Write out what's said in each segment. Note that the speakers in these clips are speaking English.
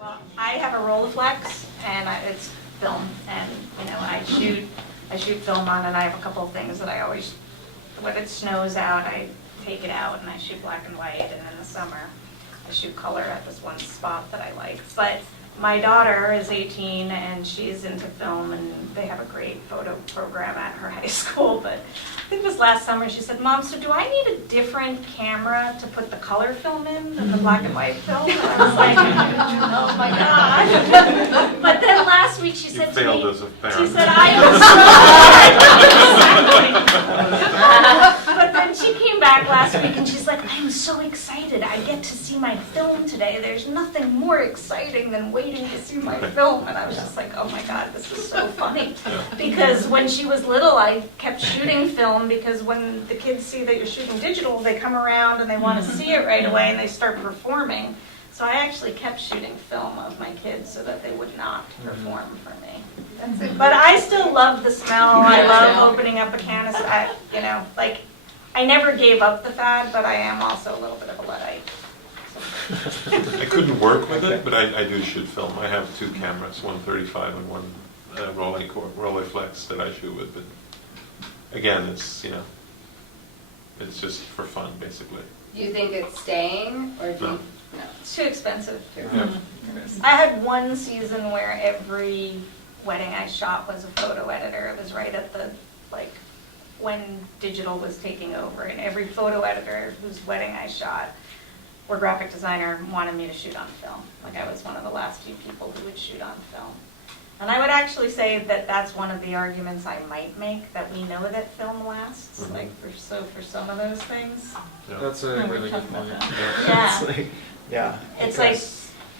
Well, I have a Rolleiflex, and it's film, and I shoot film on, and I have a couple of things that I always, when it snows out, I take it out and I shoot black and white, and in the summer I shoot color at this one spot that I like. But my daughter is 18 and she's into film, and they have a great photo program at her high school. But I think it was last summer, she said, "Mom, so do I need a different camera to put the color film in than the black and white film?" And I was like, "Oh my God." But then last week she said to me, she said, "I am so..." But then she came back last week and she's like, "I'm so excited. I get to see my film today. There's nothing more exciting than waiting to see my film." And I was just like, oh my God, this is so funny. Because when she was little, I kept shooting film, because when the kids see that you're shooting digital, they come around and they want to see it right away and they start performing. So I actually kept shooting film of my kids so that they would not perform for me. But I still love the smell. I love opening up a canister. I never gave up the fad, but I am also a little bit of a Luddite. I couldn't work with it, but I do shoot film. I have two cameras, one 35 and one Rolleiflex that I shoot with. But again, it's it's just for fun, basically. Do you think it's staying, or do you? No. It's too expensive. Yeah. I had one season where every wedding I shot was a photo editor. It was right at the when digital was taking over, and every photo editor whose wedding I shot or graphic designer wanted me to shoot on film. I was one of the last few people who would shoot on film. And I would actually say that that's one of the arguments I might make, that we know that film lasts, for some of those things. Yeah. That's a really good point. Yeah. It's like,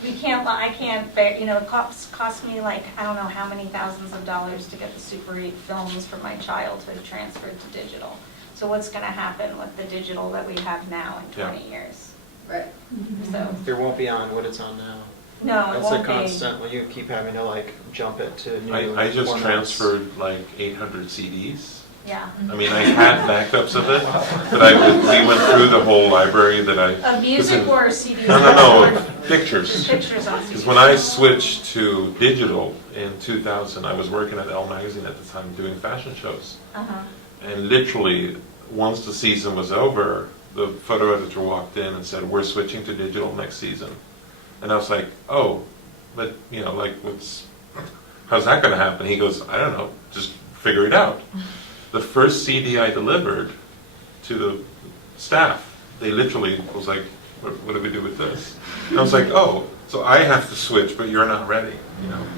I can't bear, it cost me I don't know how many thousands of dollars to get the Super 8 films from my childhood transferred to digital. So what's going to happen with the digital that we have now in 20 years? Right. So It won't be on what it's on now. no, it That's won't a constant. Well, you keep having to jump it to new I just formats. transferred 800 CDs. Yeah. I mean, I had backups of it, but we went through the whole library that I... Of music or CDs? No, pictures. Pictures on CDs. Because when I switched to digital in 2000, I was working at Elle magazine at the time doing fashion shows. And literally, once the season was over, the photo editor walked in and said, "We're switching to digital next season." And I was like, "Oh, but, how's that going to happen?" He goes, "I don't know, just figure it out." The first CD I delivered to the staff, they literally was like, what do we do with this? And I was like, oh, so I have to switch, but you're not ready.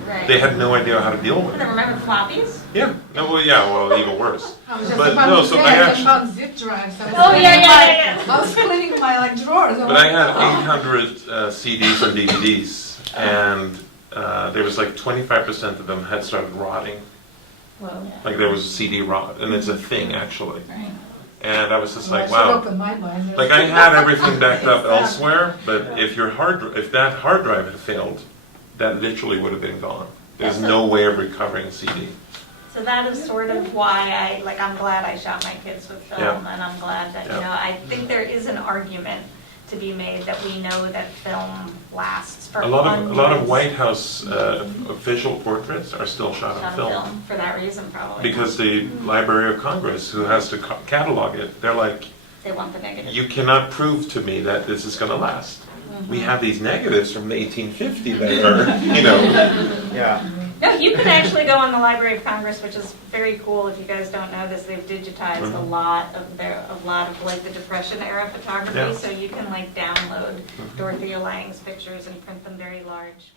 Right. They had no idea how to deal with And then it. remember floppies? Yeah, well, even worse. I was just But about no, to so say, I I actually- about zip drives. Yeah. I was cleaning my drawers. But I had 800 CDs and DVDs, and there was 25% of them had started rotting. Whoa. There was a CD rot, and it's a thing actually. Right. And I was just Well, I like, should wow. open my binder. I had everything backed up elsewhere, but if that hard drive had failed, that literally would have been gone. There's no way of recovering a CD. So that is sort of why I'm glad I shot my kids with film, Yeah. and I'm glad that, Yeah. I think there is an argument to be made that we know that film lasts for A lot hundreds. of White House official portraits are still shot Shot on on film. for that reason, probably. Because the Library of Congress, who has to catalog it, they're like, They want the negative. you cannot prove to me that this is going to last. We have these negatives from 1850 that are, Yeah. No, you can actually go on the Library of Congress, which is very cool. If you guys don't know this, they've digitized a lot of the Depression era photography. Yeah. So you can download Dorothea Lange's pictures and print them very large.